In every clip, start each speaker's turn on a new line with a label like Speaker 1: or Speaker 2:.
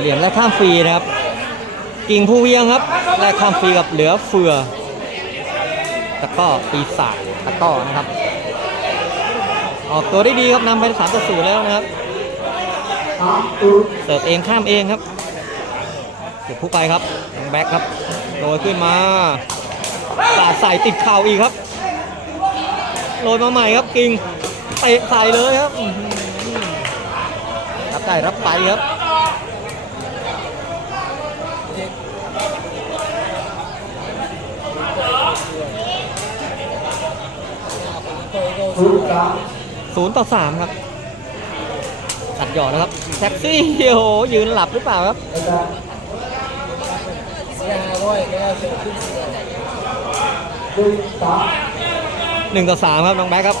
Speaker 1: เหรียญแรกข้ามฟรีนะครับ กิ่งผู้เวียงครับแรกข้ามฟรีกับเหลือเฟือตะก้อปีศาจตะก้อนะครับ ออกตัวได้ดีครับนำไปสามต่อศูนย์แล้วนะครับเสิร์ฟเองข้ามเองครับเก็บผู้ไปครับแบ็คครับโรยขึ้นมาสาดใส่ติดเข่าอีกครับโรยมาใหม่ครับกิ่งเตะใส่เลยครับรับได้รับไปครับ ศูนย์ต่อสามครับตัดหยอดนะครับแท็กซี่โอ้โหยืนหลับหรือเปล่าครับ
Speaker 2: เสียห้าร้อยก็เสียขึ้นเสีย
Speaker 1: หนึ่งต่อสามครับน้องแบ๊กครับ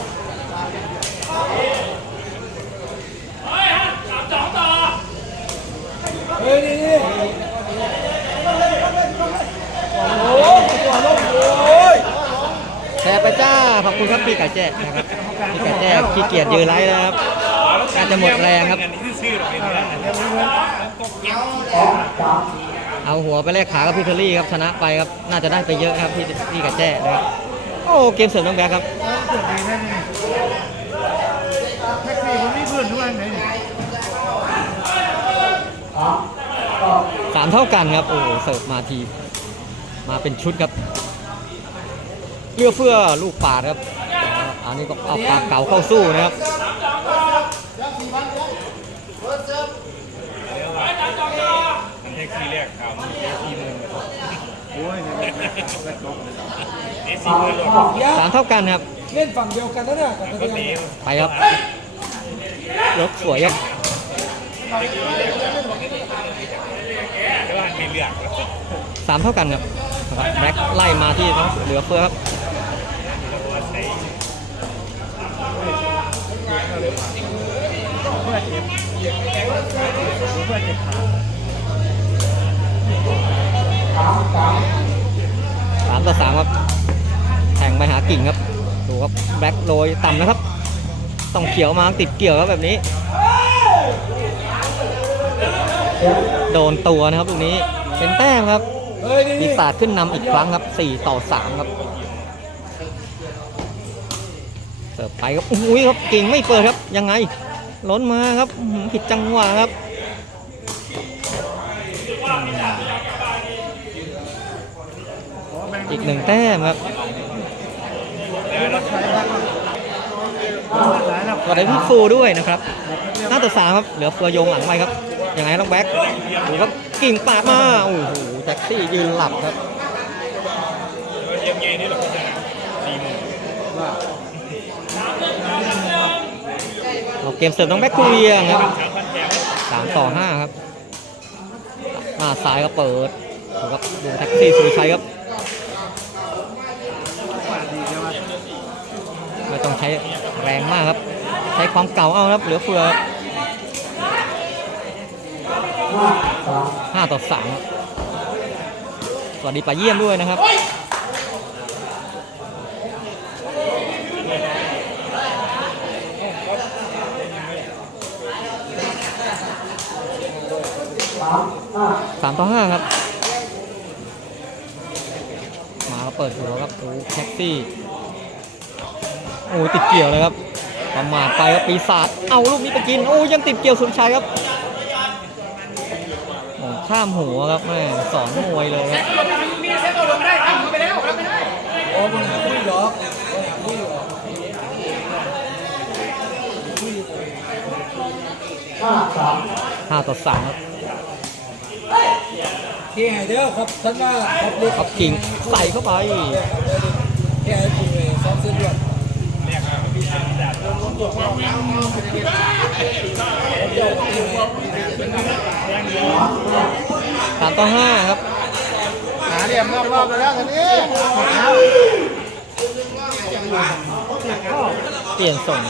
Speaker 2: เฮ้ยนี่โอ้ยตัวลงโอ้
Speaker 1: ชร์ไปจ้าขอบคุณครับพี่ก่แจ้นะครับพี่ก่แจ้ขี้เกียจยืนไลฟ์นะครับอาจจะหมดแรงครับ เอาหัวไปแลกขากับพี่เทอรี่ครับชนะไปครับน่าจะได้ไปเยอะครับพี่พี่ก่แจ้นะครับโอ้เกมเสริมน้องแบ๊กครับ
Speaker 3: เกิดดีแน่นี่แท็กซี่ผมมีเพื่อนด้วยไหนนี่
Speaker 1: สามเท่ากันครับโอ้เสิร์ฟมาทีมาเป็นชุดครับ เอื้อเฟื้อลูกปาดครับอันนี้ก็เอาปากเก่าเข้าสู้นะครับ
Speaker 4: แท็กซี่แรกถามเอซีมือ
Speaker 3: โอ้ยเอ
Speaker 4: ซีมือหลด
Speaker 2: ยะ
Speaker 1: สามเท่ากันครับ
Speaker 2: เล่นฝั่งเดียวกันนะเนี่ยกับตัวเดี
Speaker 4: ตี
Speaker 2: ย
Speaker 1: ไปครับยกสวยครับสามเท่ากันครับนะครับแบ็คไล่มาที่น้องเหลือเฟือครับ สามต่อสามครับแทงไปหากิ่งครับ ดูครับแบ็คโรยต่ำนะครับ ต้องเขียวมาติดเกี่ยวครับแบบนี้ โดนตัวนะครับตรงนี้เป็นแต้มครับ
Speaker 2: เฮ้ยนี่
Speaker 1: ปี
Speaker 2: นี่
Speaker 1: ศาจขึ้นนำอีกครั้งครับ 4 ต่อ 3 ครับ เสิร์ฟ ไปครับอุ้ยครับกิ่งไม่เปิดครับยังไงล้นมาครับผิดจังหวะครับอีกหนึ่งแต้มครับสวัสดีพี่ฟูด้วยนะครับหน้าต่อสามครับเหลือเฟือยงหลังไปครับยังไงต้องแบ็คดูครับกิ่งปาดมาโอ้โหแท็กซี่ยืนหลับครับ
Speaker 4: เยี่ยมเยี่ยนี่หรอกจะสี่หมื่น
Speaker 1: เกมเสิร์ฟน้องแบ็คคูเวียงครับ
Speaker 4: สาม
Speaker 1: สามต่อห้าครับหน้าซ้ายก็เปิดดูครับดูแท็กซี่สุริชัยครับไม่ต้องใช้แรงมากครับ ใช้ความเก่าเอาครับ เหลือเฟือห้าต่อสามสวัสดีป่าเยี่ยมด้วยนะครับามต่อห้าครับ มาเปิดหัวครับโอ้แท็กซี่โอ้ติดเกี่ยวเลยครับประมาทไปครับปีศาจเอาลูกนี้ไปกินโอ้ยังติดเกี่ยวสุนชัยครับโอ้ข้ามหัวครับแม่สอนมวยเลยครับ
Speaker 2: โอ้มึงคุยหรอกคุยหรอ
Speaker 1: ห้าต่อสามครับ
Speaker 2: เที่ยเด้อครับท่านว่าครับเล็ก
Speaker 1: ครับกิ่งใส่เข้าไป
Speaker 2: เที่ยจริงเลยซ้อมเส้นด่วน
Speaker 1: สามต่อห้าครับ
Speaker 3: หาเหลี่ยมรอบๆแล้วทีนี้
Speaker 1: เปลี่ยนส่ง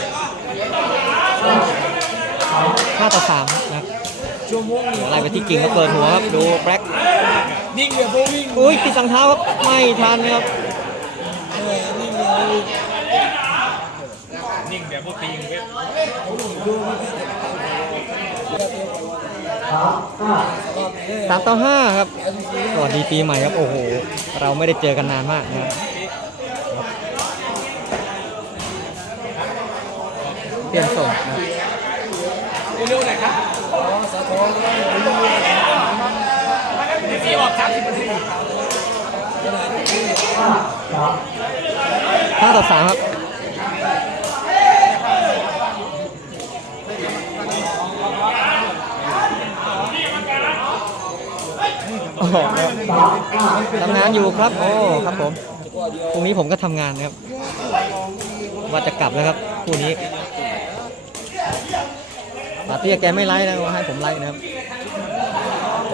Speaker 1: ห้าต่อสามนะครับ
Speaker 2: ชั่วโมงนี้
Speaker 1: ไล่ไปที่กิ่งก็เปิดหัวครับ ดูแบล็ค
Speaker 2: นิ่งเดียวโบวิ่ง
Speaker 1: อุ้ยติดสังเท้าครับไม่ทันนะครับ
Speaker 2: เออนิ่งเดียว
Speaker 4: นิ่งแบบพวกตีงเว้ย
Speaker 2: ดูไม่ได้
Speaker 1: สามต่อห้าครับ สวัสดีปีใหม่ครับ โอ้โห เราไม่ได้เจอกันนานมากนะครับเปลี่ยนส่งนะครับ
Speaker 4: เร็วๆหน่อยครับ
Speaker 2: อ๋อสะท้อนก็ต้ องรู้
Speaker 4: พี่ออกสามสิบนาที
Speaker 1: ห้าต่อสามครับทำงานอยู่ครับ โอ้ ครับผม พรุ่งนี้ผมก็ทำงานนะครับ ว่าจะกลับแล้วครับคู่นี้ปาเตี้ยแกไม่ไลฟ์นะว่าให้ผมไลฟ์นะครับ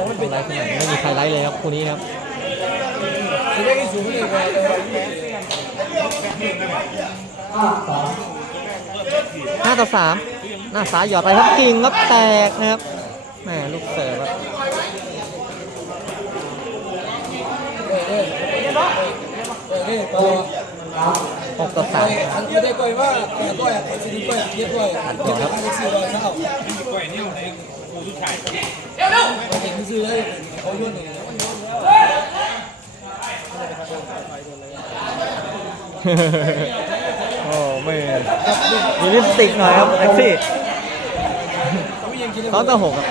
Speaker 1: ไลฟ์ที่ไหนไม่มีใครไลฟ์เลยครับคู่นี้ครับ
Speaker 2: คือได้สูงเลยครับ
Speaker 1: ห้าต่อสามหน้าซ้ายหยอดไปครับกิ่งครับแตกนะครับแหมลูกเสิร์ฟครับ
Speaker 2: เอ้ยเอ้ยต่อ
Speaker 1: หกต่อสาม
Speaker 2: อันคือได้ก้อยว่าแต่ก้อยอะสิริก้อยเย็ดก้อยเย็ดไปสี่ร้อยเท่า
Speaker 4: ปล่อยเนี่ยในครูทุกชาย
Speaker 2: เรา เห็นซื้อได้เขายุ่นเอง
Speaker 1: โอ้ไม่มีลิปสติกหน่อยครับแท็กซี่
Speaker 2: เขายังกิน
Speaker 1: สองต่อหกครับ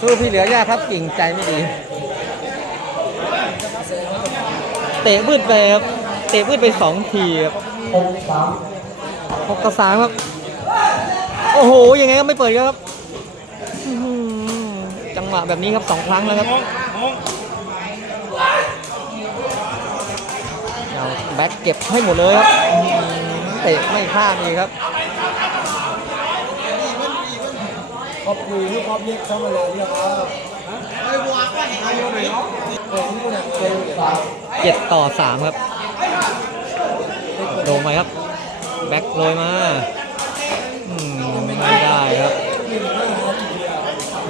Speaker 2: สู้
Speaker 1: พี่เหลือยากครับกิ่งใจไม่ดี เตะบืดไปครับเตะบืดไปสองทีครับหกต่อสามครับ โอ้โห ยังไงก็ไม่เปิดครับอื้อหือจังหวะแบบนี้ครับสองครั้งแล้วครับ
Speaker 4: มองมอง
Speaker 1: เอาแบ็คเก็บให้หมดเลยครับอื้อหือเตะไม่พลาดอีกครับ
Speaker 2: ขอบคุยที่ขอบเรียกเข้ามาเลยเรียกว่ เจ็
Speaker 1: ดต่อสามครับ โดงไปครับ แบ็คโรยมาอืมไม่ได้ครับ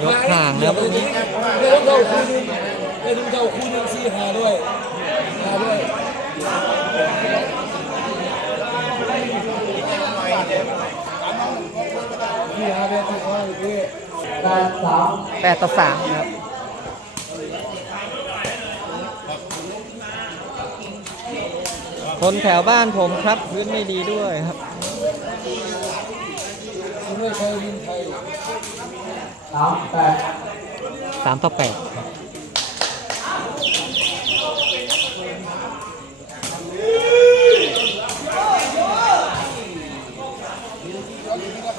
Speaker 1: ยกห่างนะครับลูกนี้
Speaker 2: เดี๋ยวเราคู่นึงเดี๋ยวเราคู่นึงสี่หาด้วยหาด้วยนี่หาแบบที่เขาอยู่ด้วย
Speaker 1: แปดต่อสามนะครับ คนแถวบ้านผมครับพื้นไม่ดีด้วยครับ
Speaker 2: คุณไม่เคยยินไทย
Speaker 1: สามต่อแปด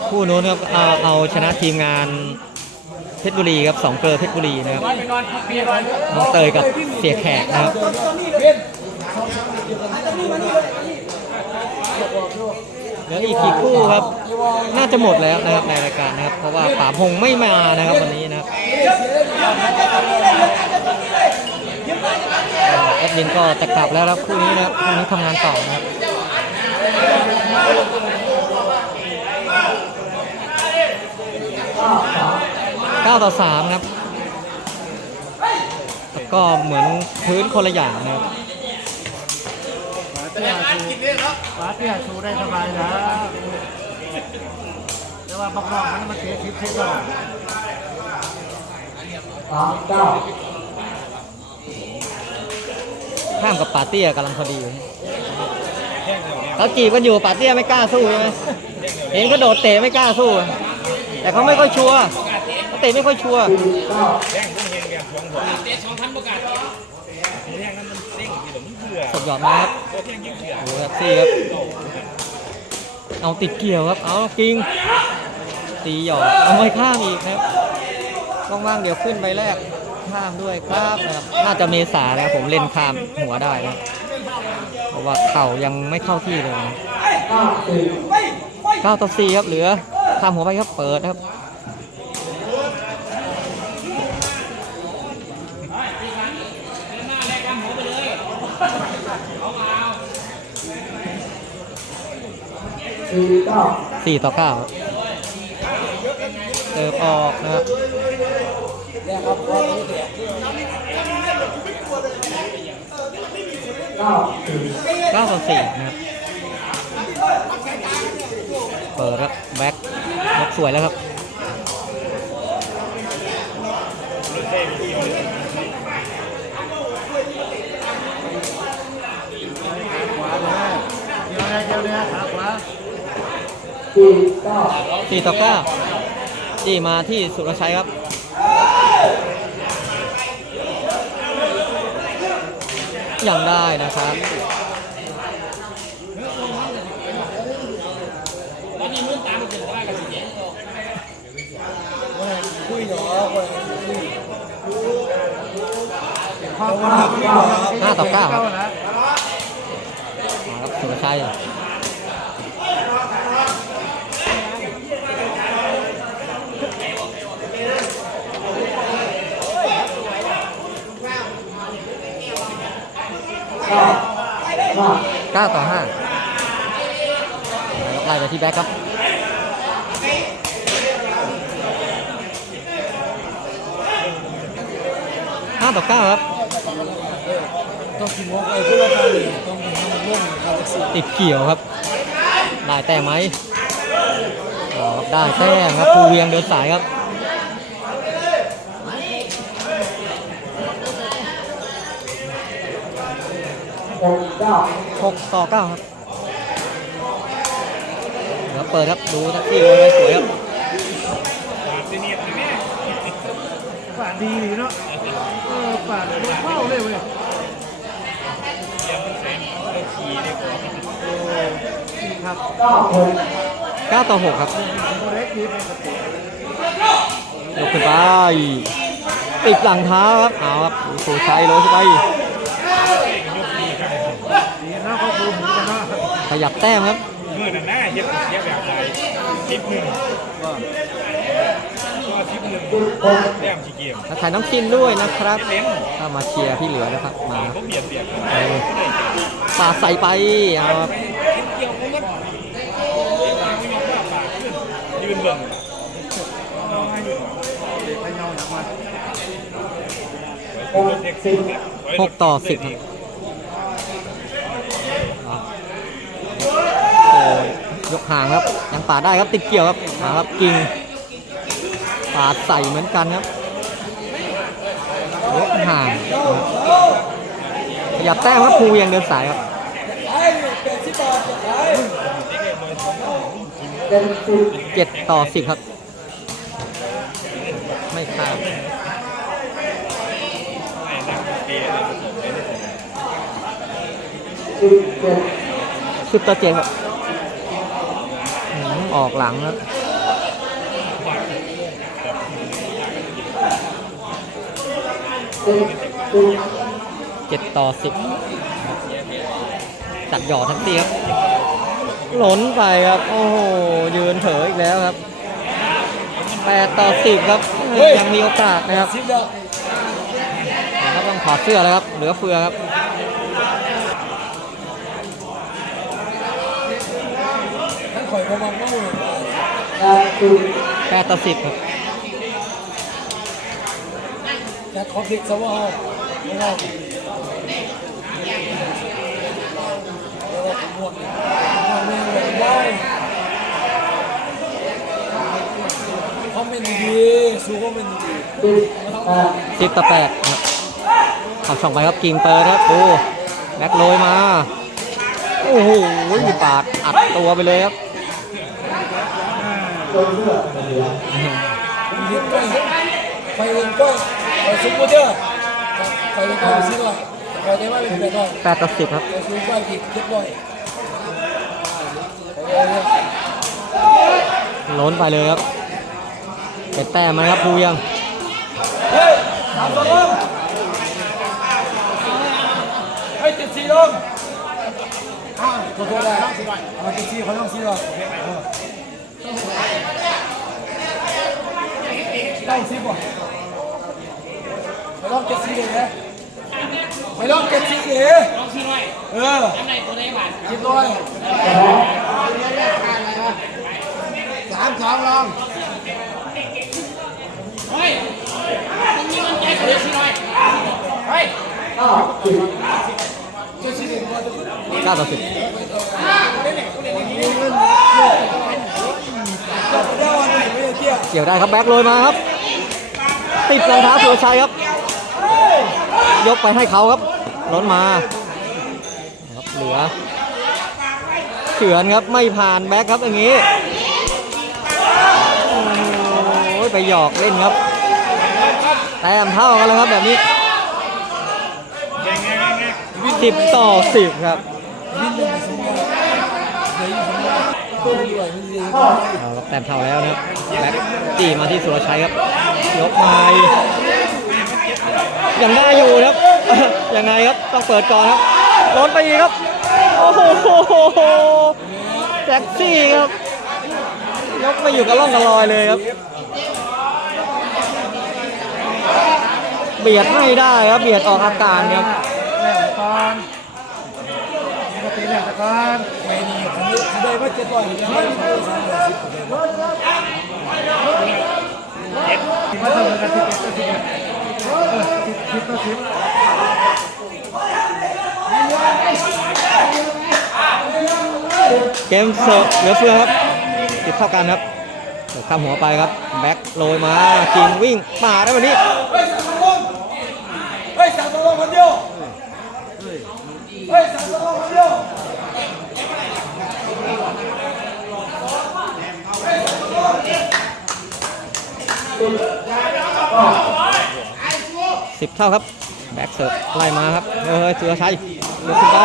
Speaker 1: คู่นู้นครับเอาเอาชนะทีมงานเพชรบุรีครับสองเกลอเพชรบุรีนะครับ
Speaker 4: ไปนอนเพียร์นอน
Speaker 1: น้องเตยกับเสียแขกนะครับ
Speaker 2: เว้น
Speaker 1: เห ลืออีกกี่คู่ครับ น่าจะหมดแล้วนะครับในรายการนะครับ เพราะว่าป๋าพงไม่มานะครับวันนี้นะครับแอดมินก็จะกลับแล้วครับคู่นี้นะครับคู่นี้ทำงานต่อนะครับเก้าต่อสามครับ แล้วก็เหมือนพื้นคนละอย่างนะครับ
Speaker 3: ปาเตี้ยชูได้สบายนะแต่ว่าบางรอบมันมาเสียทิพย์ทิพย์แล้ว
Speaker 1: ข้ามกับปาเตี้ยกำลังพอดีเขาจีบกันอยู่ปาเตี้ยไม่กล้าสู้ใช่ไหมเห็นเขาโดดเตะไม่กล้าสู้ แต่เขาไม่ค่อยชัวร์เขาเตะไม่ค่อยชัวร์
Speaker 4: มันเบื่อ
Speaker 1: สดหยอดมาครับ
Speaker 4: ตัวแย่งยิ่งเบื่อ
Speaker 1: โอ้ครับซี่ครับ เอาติดเกี่ยวครับ เอากิง ตีหยอด เอาไม่ข้ามอีกนะครับว่างๆเดี๋ยวขึ้นไปแรกข้ามด้วยครับนะครับ น่าจะเมษานะครับผมเล่นข้ามหัวได้นะเพราะว่าเข่ายังไม่เข้าที่เลยนะเก้าต่อสี่ครับเหลือข้ามหัวไปครับเปิดครับ สี่ต่อเก้าเติมออกนะครับ
Speaker 2: เก้าเก้า
Speaker 1: ต่อสี่นะครับเปิดแล้วแบ็คยกสวยแล้วครับ 4ต่อ9จี้มาที่สุรชัยครับยังได้นะครับห้าต่อเก้าครับ
Speaker 3: นะ
Speaker 1: มาครับสุรชัย เก้าต่อห้าไล่ไปที่แบ็คครับ ห้าต่อเก้าครับ
Speaker 2: ต้องกินวอกไอ้พวกเราเลยต้องกินให้มันร่วมคา เกี่
Speaker 1: ยวครับ ได้แต้มไหมได้แต้มครับภูเวียงเดินสายครับหกต่อเก้าครับเดี๋ยวเปิดครับ ดูท็กซี่เลยสวยครับ
Speaker 4: ที่นี่ที่นี่
Speaker 3: ปาดดีดีเนาะเออปาดเข้าเลยเว้ย
Speaker 4: ขี่ดีกว่า
Speaker 3: ครับ
Speaker 1: เก้าต่อหกครับ
Speaker 3: โมเด็กดีเป็นสติ
Speaker 1: ยกขึ้นไปติดหลังเท้าครับเอาครับสุรชัยเลยขึ้นไป
Speaker 3: ดีนะเขาดูหมูกันเนาะ
Speaker 1: ขยับแต้มครับ
Speaker 4: มือนั่นนะเย็บเย็บแบบไหนทิปหนึ่งก็ทิปหนึ่งแต้มชีเกม
Speaker 1: ทักทายน้องชินด้วยนะครับ
Speaker 4: เล่น
Speaker 1: ถ้ามาเชียร์พี่เหลือนะครับมา
Speaker 4: เขาเบียดเบียด
Speaker 1: เออปาดใส่ไปเอาครับ
Speaker 4: เกี่ยวเขาก็ยืนเบิ่ง
Speaker 3: เด็กพะเยาอย่างมัน
Speaker 1: หกต่อสิบครับเอาโอ้ยยกห่างครับ ยังปาดได้ครับติดเกี่ยวครับมาครับกิ่งปาดใส่เหมือนกันครับยกห่าง ขยับแต้มครับภูเวียงเดินสายครับ
Speaker 2: เจ็
Speaker 1: ดต่อสิบครับ ไม่ข้ามสิบต่อเจ็ดครับอออกหลังครับเจ็ดต่อสิบตัดหยอดทั้งทีครับหล่นไปครับ โอ้โห ยืนเถออีกแล้วครับแปดต่อสิบครับ ยังมีโอกาสนะครับ
Speaker 2: สิบแล้ว
Speaker 1: นะครับต้องถอดเสื้อแล้วครับ เหลือเฟือครับ
Speaker 2: ท่านข่อยประมาณว่า
Speaker 1: แปดต่อสิบครับ
Speaker 2: จะขอผิดซะว่าไม่ได้ ผมม่วงม่วงแม่งเลยได้คอมเมนต์ดีสูคอมเมนต์ดี
Speaker 1: สิบต่อแปดครับขับช่องไปครับกิ่งเปิดครับดูแบ็คโรยมา โอ้โหปาดอัดตัวไปเลยครับ
Speaker 2: ไฟเห็นก้อยไฟซุปเปอร์เจอร์ไฟเห็นก้อยซิว่าไฟได้ว่าเป็นแบบนั้
Speaker 1: แปดต่อสิบครับ
Speaker 2: ไฟซุปก้อยผิดเรียบร้อย
Speaker 1: ล้นไปเลยครับเป็นแต้มไหมครับภูเวียง
Speaker 2: เฮ้ยสามลงให้เจ็ดสี่ลงอ้าวขอโทษเลยเอาเจ็ดสี่เขาต้องสี่ลงได้สิบบ่ไปลองเจ็ดสี่เลยนะ ไปลองเจ็ดสี่เลย
Speaker 4: ลองชิมหน่อย
Speaker 2: เออ
Speaker 4: ทำไหนตัวได้บาท
Speaker 2: คิดร้อยสามสองลอง
Speaker 4: เฮ้ยมึงมีเงินใจเขาเลยชิมหน่อยเฮ้ย
Speaker 2: เจ็ดสี่เลย
Speaker 1: 9ต่อ10เกี่ยวได้ครับแบ็คโรยมาครับ ติดรองเท้าสุรชัยครับ ยกไปให้เขาครับล้นมาครับเหลือเฉือนครับไม่ผ่านแบ็คครับอย่างนี้โอ้ยไปหยอกเล่นครับแต้มเท่ากันแล้วครับแบบนี้สิบต่อสิบครับเอาครับแต้มเท่าแล้วนะครับแบ็คจีมาที่สุรชัยครับยกมา ยังได้อยู่ครับยังไงครับต้องเปิดก่อนครับล้นไปอีกครับโอ้โหแจ็คซี่ครับยกม่อยู่กับร่องกับรอยเลยครับ เบียดไม่ได้ครับเบียดออกอาการครับ
Speaker 3: แลมก่อนปกติแหลมก่อน
Speaker 2: ไม่นี่ผมได้ว่าเจ็ดร้อยจะให้ที่สามร้อยสิบ
Speaker 3: มาเท่ากันสิบเอ็ดต่อสิบเอ็ด เก
Speaker 1: มเสิร์ฟเหลือเฟือครับติดเท่ากันครับข้ามหัวไปครับ แบ็คโรยมากิงวิ่งมาได้วันนี้
Speaker 2: เฮ้ยสามตัวคนเดียวเฮ้ยสามตัวคนเดียว
Speaker 1: สิบเท่าครับ แบ็คเสิร์ฟไล่มาครับเฮ้ยเสือชัยลุกขึ้นไป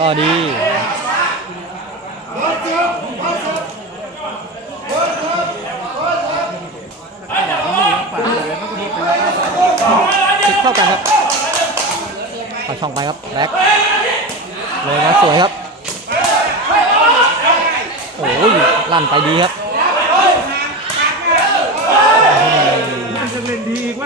Speaker 1: ก็ดี
Speaker 3: ปากเลือมันก็มี
Speaker 1: สิบเท่ากันครับขอช่องไปครับแบ็คโรยมาสวยครับ โอ้ยลั่นไปดีครับ
Speaker 3: มันจะเล่นดีอีกไหม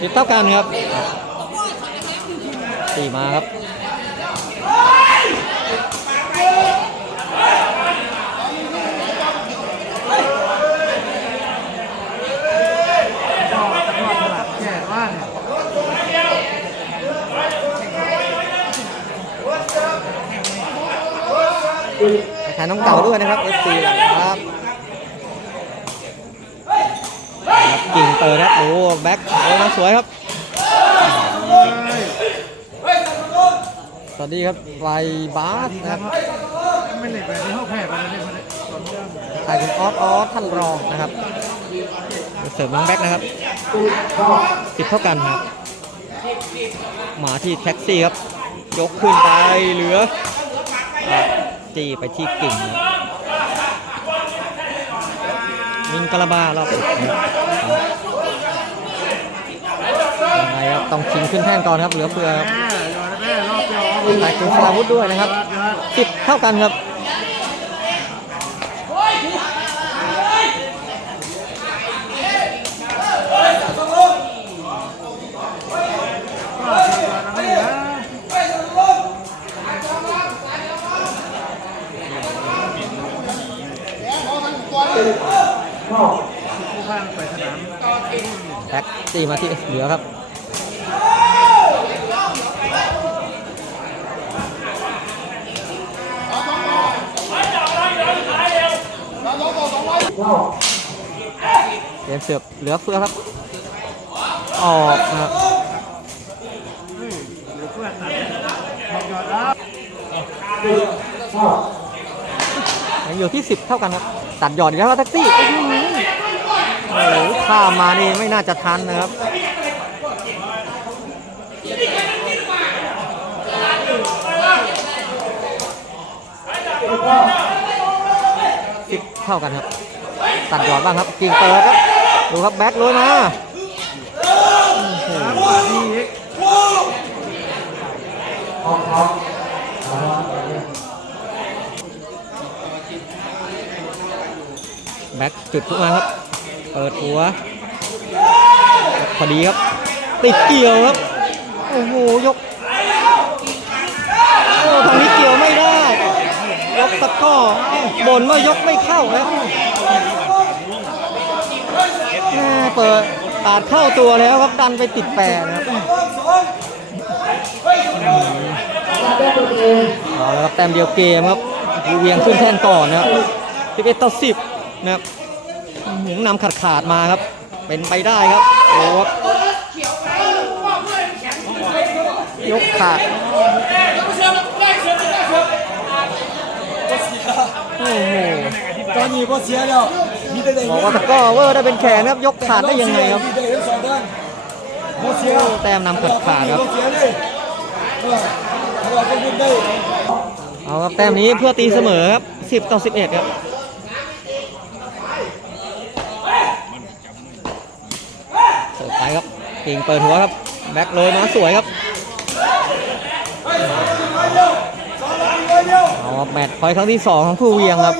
Speaker 1: สิบเท่ากันครับตีมาครับ
Speaker 3: ก็ก็สลับแก่ว่าเนี่ย
Speaker 1: แทนน้องเก่าด้วยนะครับ FC หลังครับกิ่งเปิดครับโอ้แบ็คโอ้มาสวยครับ สวัสดีครับไลบาสนะครับ
Speaker 3: ไม่เล่นแบบนี้เขาแพ้ไปแล้วเนี่ยมันสออง
Speaker 1: ถ่ายคุณออสออสท่านรองนะครับ เสริมน้องแบ็คนะครับสิบเท่ากันครับมาที่แท็กซี่ครับ ยกขึ้นไปเหลือ จี้ไปที่กิ่งครับมิงกะลาบารอบสุดนะครับยังไงครับต้องชิงขึ้นแท่นก่อนครับเหลือเฟือครับ
Speaker 3: แม่ยอดแม่รอบเดียว
Speaker 1: ถ่ายคุณสลาวุธด้วยนะครับ
Speaker 3: ยอดยอด
Speaker 1: สิบเท่ากันครับ
Speaker 3: ก็ดีกว่านั้นนะ ผู้ข้างไปสนาม
Speaker 1: แบ็กตีมาที่เหลือครับเกมเสือบเหลือเฟือครับ ออกนะครับ
Speaker 3: ยั
Speaker 1: งอยู่ที่ 10 เท่ากันครับ ตัดหยอดอีกแล้วแท็กซี่โอ้โหข้ามมานี่ไม่น่าจะทันนะครับสิบเท่ากันครับ ตัดหยอดบ้างครับกิ่งเปิดครับ ดูครับแบ็คเลยมาโอ้โห
Speaker 3: สามกว่าดีอีก
Speaker 1: แบ็คจุดขึ้นมาครับ เปิดหัว พอดีครับ ติดเกี่ยวครับ โอ้โห ยกโอ้ทางนี้เกี่ยวไม่ได้ ยกสะโพก็บ่นว่ายกไม่เข้านะแม่เปิดปาดเข้าตัวแล้วครับดันไปติดแปรนะครับเอาละครับแต้มเดียวเกมครับเวียงขึ้นแท่นก่อนนะครับ11ต่อ10 นะครับหือนำขาดขาดมาครับ เป็นไปได้ครับโอ้ครับยกขาดโอ้โห
Speaker 2: ตอนนี้ก็เสียแล้วมีแต่เด็ก
Speaker 1: บอกว่าตะก้อเวอร์ได้เป็นแขนครับยกขาดได้ยังไงครับ
Speaker 2: แต่เด็กสองด้านก็เสีย
Speaker 1: แต้มนำขาดขาดครับ
Speaker 2: เอาก็ยิงได้
Speaker 1: เอาครับแต้มนี้เพื่อตีเสมอครับ10ต่อ11ครับ เสิร์ฟไปครับ กิ่งเปิดหัวครับ แบ็คเลยมาสวยครับเอาครับแมตช์พอยครั้งที่2ของผู้เวียงครับ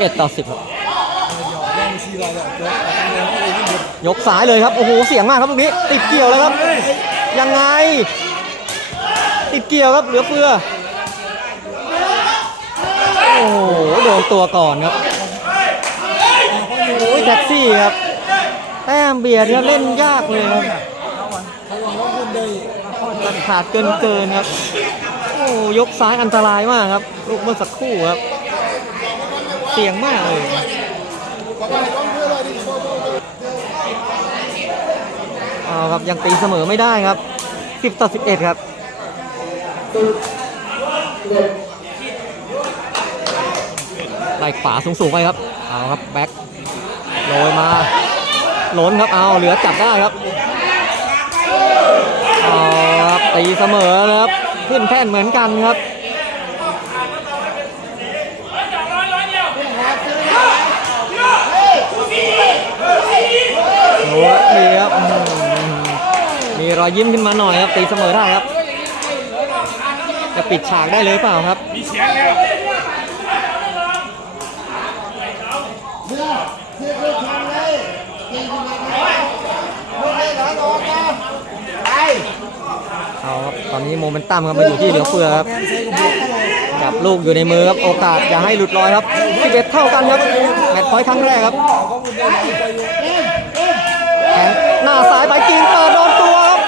Speaker 1: 11ต่อ10ครับยกสายเลยครับ โอ้โห เสียงมากครับตรงนี้ ติดเกี่ยวแล้วครับ ยังไง ติดเกี่ยวครับ เหลือเฟือ โอ้โหโดนตัวก่อนครับโอ้ยแท็กซี่ครับ แต้มเบียดครับเล่นยากเลยครับตัดขาดเกินเกินครับ โอ้ยกซ้ายอันตรายมากครับ ลูกเมื่อสักครู่ครับ เสี่ยงมากเลยเอาครับยังตีเสมอไม่ได้ครับ 10 ต่อ 11 ครับ ไล่ขวาสูงๆไปครับ เอาครับแบ็คโรยมาล้นครับเอาเหลือจับได้ครับเอาครับตีเสมอครับ ขึ้นแท่นเหมือนกันครับโอ้โหดีครับมีรอยยิ้มขึ้นมาหน่อยครับตีเสมอได้ครับ จะปิดฉากได้เลยเปล่าครับ
Speaker 4: มีเสียงแล้ว
Speaker 1: เอาครับ ตอนนี้ โมเมนตัมครับมาอยู่ที่เหลือเฟือครับจับลูกอยู่ในมือครับโอกาสอย่าให้หลุดลอยครับ11เท่ากันครับแมตช์พอยต์ครั้งแรกครับแขนหน้าซ้ายไปกิงเปิดโดนตัวครับ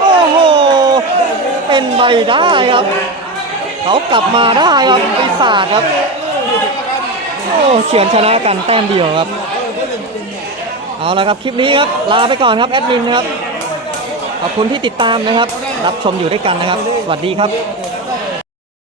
Speaker 1: โอ้โหเป็นใบได้ครับ เขากลับมาได้ครับปีศาจครับโอ้เฉือนชนะกันแต้มเดียวครับ เอาละครับคลิปนี้ครับลาไปก่อนครับแอดมินครับ ขอบคุณที่ติดตามนะครับ รับชมอยู่ด้วยกันนะครับ สวัสดีครับ